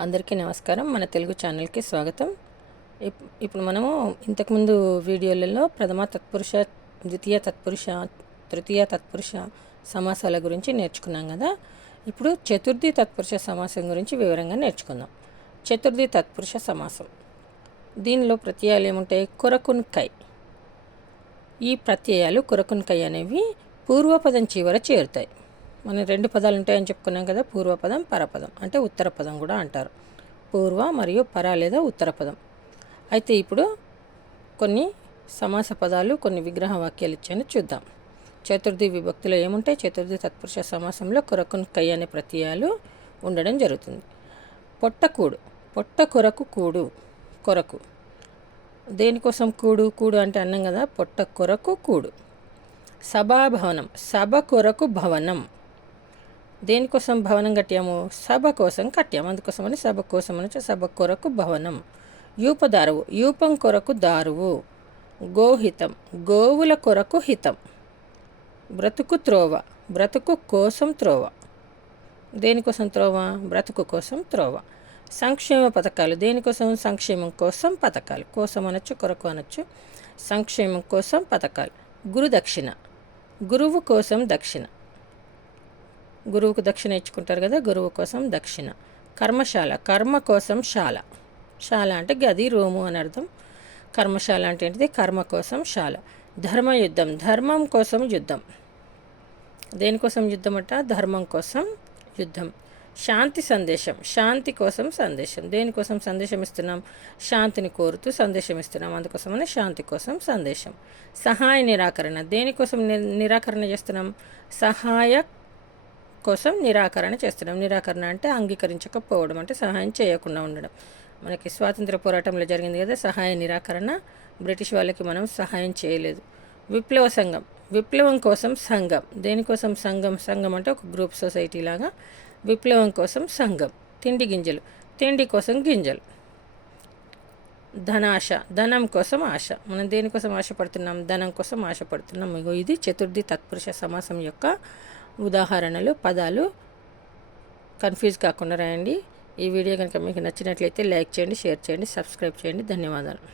అందరికీ నమస్కారం. మన తెలుగు ఛానల్కి స్వాగతం. ఇప్- ఇప్పుడు మనము ఇంతకుముందు వీడియోలలో ప్రథమ తత్పురుష ద్వితీయ తత్పురుష తృతీయ తత్పురుష సమాసాల గురించి నేర్చుకున్నాం కదా. ఇప్పుడు చతుర్థి తత్పురుష సమాసం గురించి వివరంగా నేర్చుకుందాం. చతుర్థి తత్పురుష సమాసం. దీనిలో ప్రత్యయాలు ఏముంటాయి? కొరకున్కై. ఈ ప్రత్యయాలు కొరకున్కై అనేవి పూర్వపదం చివర చేరుతాయి. మనం రెండు పదాలు ఉంటాయని చెప్పుకున్నాం కదా పూర్వపదం పరపదం. అంటే ఉత్తర పదం కూడా అంటారు. పూర్వ మరియు పర లేదా ఉత్తర పదం. అయితే ఇప్పుడు కొన్ని సమాస పదాలు కొన్ని విగ్రహ వాక్యాలు ఇచ్చాను చూద్దాం. చతుర్థి విభక్తిలో ఏముంటాయి? చతుర్థి తత్పురుష సమాసంలో కొరకున్ కై అనే ప్రత్యయాలు ఉండడం జరుగుతుంది. పొట్టకూడు పొట్ట కొరకు కూడు. కొరకు. దేనికోసం కూడు? కూడు అంటే అన్నం కదా పొట్ట కొరకు కూడు. సభాభవనం. సభ కొరకు భవనం. దేనికోసం భవనం కట్టాము? సభ కోసం కట్టాము. అందుకోసమని సభ కోసం అని సభ కొరకు భవనం. యూపదారువు. యూపం కొరకు దారువు. గోహితం. గోవుల కొరకు హితం. బ్రతుకు త్రోవ. బ్రతుకు కోసం త్రోవ. దేనికోసం త్రోవ? బ్రతుకు కోసం త్రోవ. సంక్షేమ పథకాలు. దేనికోసం సంక్షేమం కోసం పథకాలు. కోసం అనొచ్చు కొరకు అనొచ్చు. సంక్షేమం కోసం పథకాలు. గురు దక్షిణ గురువు కోసం దక్షిణ. గురువుకు దక్షిణ ఇచ్చుకుంటారు కదా గురువు కోసం దక్షిణ. కర్మశాల కర్మ కోసం శాల. శాల అంటే గది రూము అని అర్థం. కర్మశాల అంటే ఏంటిది? కర్మ కోసం శాల. ధర్మయుద్ధం ధర్మం కోసం యుద్ధం. దేనికోసం యుద్ధం అంట? ధర్మం కోసం యుద్ధం. శాంతి సందేశం శాంతి కోసం సందేశం. దేనికోసం సందేశం ఇస్తున్నాం? శాంతిని కోరుతూ సందేశం ఇస్తున్నాం. అందుకోసమని శాంతి కోసం సందేశం. సహాయ నిరాకరణ. దేనికోసం ని- నిరాకరణ చేస్తున్నాం? సహాయ కోసం నిరాకరణ చేస్తున్నాం. నిరాకరణ అంటే అంగీకరించకపోవడం అంటే సహాయం చేయకుండా ఉండడం. మనకి స్వాతంత్ర పోరాటంలో జరిగింది కదా సహాయ నిరాకరణ. బ్రిటిష్ వాళ్ళకి మనం సహాయం చేయలేదు. విప్లవ సంఘం. విప్లవం కోసం సంఘం. దేనికోసం సంఘం? సంఘం అంటే ఒక గ్రూప్ సొసైటీ లాగా. విప్లవం కోసం సంఘం. తిండి గింజలు. తిండి కోసం గింజలు. ధనాశ. ధనం కోసం ఆశ. మనం దేనికోసం ఆశపడుతున్నాం? ధనం కోసం ఆశపడుతున్నాం. ఇది చతుర్థి తత్పురుష సమాసం యొక్క ఉదాహరణలు పదాలు కన్ఫ్యూజ్ కాకుండా రాయండి. ఈ వీడియో కనుక మీకు నచ్చినట్లయితే లైక్ చేయండి షేర్ చేయండి సబ్స్క్రైబ్ చేయండి. ధన్యవాదాలు.